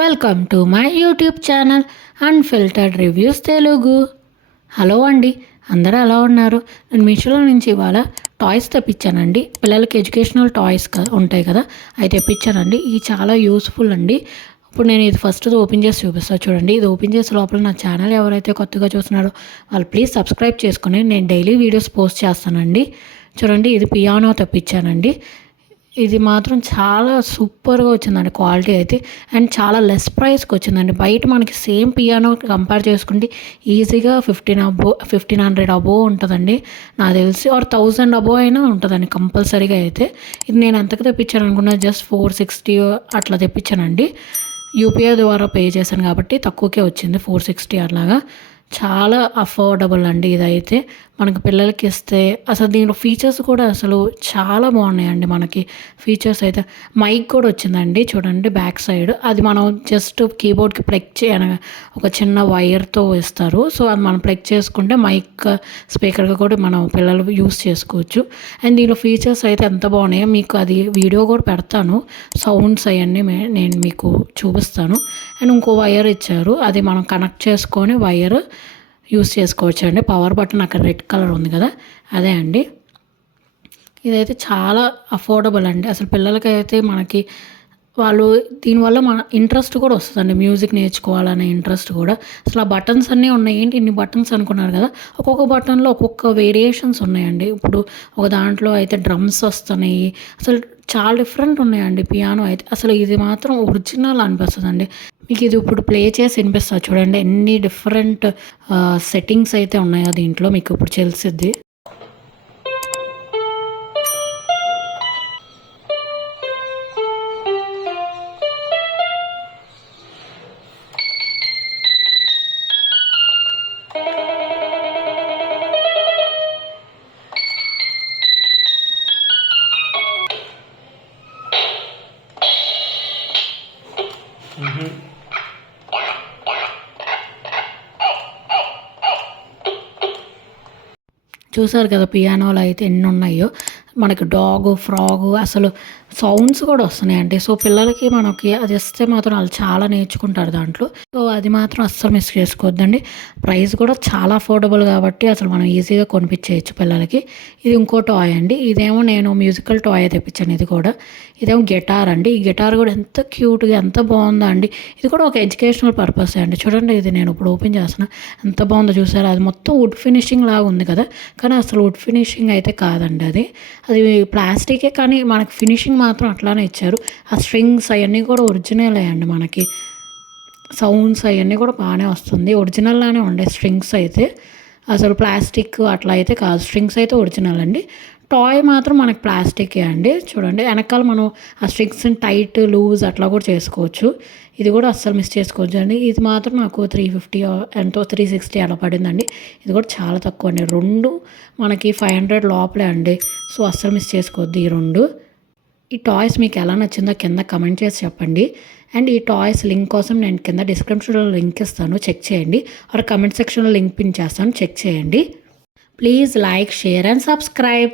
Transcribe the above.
Welcome to my YouTube channel unfiltered reviews Telugu. Hello అండి, అందరూ ఎలా ఉన్నారు? నేను మీషోలో నుంచి ఇవాళ టాయ్స్ తెప్పించానండి. పిల్లలకి ఎడ్యుకేషనల్ టాయ్స్ ఉంటాయి కదా, అవి తెప్పించానండి. ఇవి చాలా యూస్ఫుల్ అండి. ఇప్పుడు నేను ఇది ఫస్ట్ ఓపెన్ చేసి చూపిస్తాను చూడండి. ఇది ఓపెన్ చేసే లోపల నా ఛానల్ ఎవరైతే కొత్తగా చూస్తున్నారో వాళ్ళు ప్లీజ్ సబ్స్క్రైబ్ చేసుకుని నేను డైలీ వీడియోస్ పోస్ట్ చేస్తానండి. చూడండి, ఇది పియానో తెప్పించానండి. ఇది మాత్రం చాలా సూపర్గా వచ్చిందండి క్వాలిటీ అయితే, అండ్ చాలా లెస్ ప్రైస్కి వచ్చిందండి. బయట మనకి సేమ్ పియానో కంపేర్ చేసుకుంటే ఈజీగా 1500 అబోవ్ ఉంటుందండి నాకు తెలిసి, ఆర్ 1000 అబోవ్ అయినా ఉంటుందండి కంపల్సరీగా అయితే. ఇది నేను ఎంతకు తెప్పించాను అనుకున్నా, జస్ట్ 460 అట్లా తెప్పించానండి. యూపీఐ ద్వారా పే చేశాను కాబట్టి తక్కువకే వచ్చింది, 460 అట్లాగా. చాలా అఫోర్డబుల్ అండి ఇదైతే. మనకు పిల్లలకి ఇస్తే అసలు దీంట్లో ఫీచర్స్ కూడా అసలు చాలా బాగున్నాయండి. మనకి ఫీచర్స్ అయితే మైక్ కూడా వచ్చిందండి చూడండి బ్యాక్ సైడ్. అది మనం జస్ట్ కీబోర్డ్కి ప్లగ్ ఒక చిన్న వైర్తో ఇస్తారు. సో అది మనం ప్లగ్ చేసుకుంటే మైక్ స్పీకర్గా కూడా మనం పిల్లలు యూస్ చేసుకోవచ్చు. అండ్ దీంట్లో ఫీచర్స్ అయితే ఎంత బాగున్నాయో మీకు అది వీడియో కూడా పెడతాను. సౌండ్స్ అవన్నీ నేను మీకు చూపిస్తాను. అండ్ ఇంకో వైర్ ఇచ్చారు, అది మనం కనెక్ట్ చేసుకొని వైర్ యూస్ చేసుకోవచ్చు అండి. పవర్ బటన్ అక్కడ రెడ్ కలర్ ఉంది కదా, అదే అండి. ఇదైతే చాలా అఫోర్డబుల్ అండి. అసలు పిల్లలకైతే మనకి వాళ్ళు దీనివల్ల మన ఇంట్రెస్ట్ కూడా వస్తుందండి, మ్యూజిక్ నేర్చుకోవాలనే ఇంట్రెస్ట్ కూడా. అసలు ఆ బటన్స్ అన్నీ ఉన్నాయి, ఏంటి ఇన్ని బటన్స్ అనుకున్నారు కదా. ఒక్కొక్క బటన్లో ఒక్కొక్క వేరియేషన్స్ ఉన్నాయండి. ఇప్పుడు ఒక దాంట్లో అయితే డ్రమ్స్ వస్తున్నాయి, అసలు చాలా డిఫరెంట్ ఉన్నాయండి. పియానో అయితే అసలు ఇది మాత్రం ఒరిజినల్ అనిపిస్తుందండి. మీకు ఇది ఇప్పుడు ప్లే చేసి వినిపిస్తుంది చూడండి, ఎన్ని డిఫరెంట్ సెట్టింగ్స్ అయితే ఉన్నాయో దీంట్లో, మీకు ఇప్పుడు తెలిసిద్ది. చూసారు కదా పియానోలో అయితే ఎన్ని ఉన్నాయో. మనకి డాగు, ఫ్రాగు, అసలు సౌండ్స్ కూడా వస్తున్నాయండి. సో పిల్లలకి మనకి అది ఇస్తే మాత్రం వాళ్ళు చాలా నేర్చుకుంటారు దాంట్లో. సో అది మాత్రం అస్సలు మిస్ చేసుకోవద్దండి. ప్రైస్ కూడా చాలా అఫోర్డబుల్ కాబట్టి అసలు మనం ఈజీగా కొనిపించేయచ్చు పిల్లలకి. ఇది ఇంకో టాయ్ అండి. ఇదేమో నేను మ్యూజికల్ టాయ్ తెప్పించాను. ఇదేమో గిటార్ అండి. ఈ గిటార్ కూడా ఎంత క్యూట్గా ఎంత బాగుందో అండి. ఇది కూడా ఒక ఎడ్యుకేషనల్ పర్పస్ అండి. చూడండి, ఇది నేను ఇప్పుడు ఓపెన్ చేస్తున్నా, ఎంత బాగుందో చూసారా. అది మొత్తం వుడ్ ఫినిషింగ్ లాగా ఉంది కదా, కానీ అసలు వుడ్ ఫినిషింగ్ అయితే కాదండి. అది ప్లాస్టికే, కానీ మనకి ఫినిషింగ్ మాత్రం అట్లానే ఇచ్చారు. ఆ స్ట్రింగ్స్ అవన్నీ కూడా ఒరిజినల్ అండి. మనకి సౌండ్స్ అవన్నీ కూడా బాగానే వస్తుంది, ఒరిజినల్లానే ఉండే స్ట్రింగ్స్ అయితే. అసలు ప్లాస్టిక్ అట్లా అయితే కాదు, స్ట్రింగ్స్ అయితే ఒరిజినల్ అండి. టాయ్ మాత్రం మనకి ప్లాస్టికే అండి. చూడండి వెనకాల మనం ఆ స్ట్రింగ్స్ని టైట్ లూజ్ అట్లా కూడా చేసుకోవచ్చు. ఇది కూడా అస్సలు మిస్ చేసుకోవచ్చు అండి. ఇది మాత్రం నాకు 350 ఎంతో 360 అలా పడిందండి. ఇది కూడా చాలా తక్కువ అండి. రెండు మనకి 500 లోపలే అండి. సో అస్సలు మిస్ చేసుకోవద్దు ఈ రెండు. ఈ టాయ్స్ మీకు ఎలా నచ్చిందో కింద కమెంట్ చేసి చెప్పండి. అండ్ ఈ టాయ్స్ లింక్ కోసం నేను కింద డిస్క్రిప్షన్లో లింక్ ఇస్తాను, చెక్ చేయండి. ఆర్ కమెంట్ సెక్షన్లో లింక్ పిన్ చేస్తాను, చెక్ చేయండి. Please like, share and subscribe.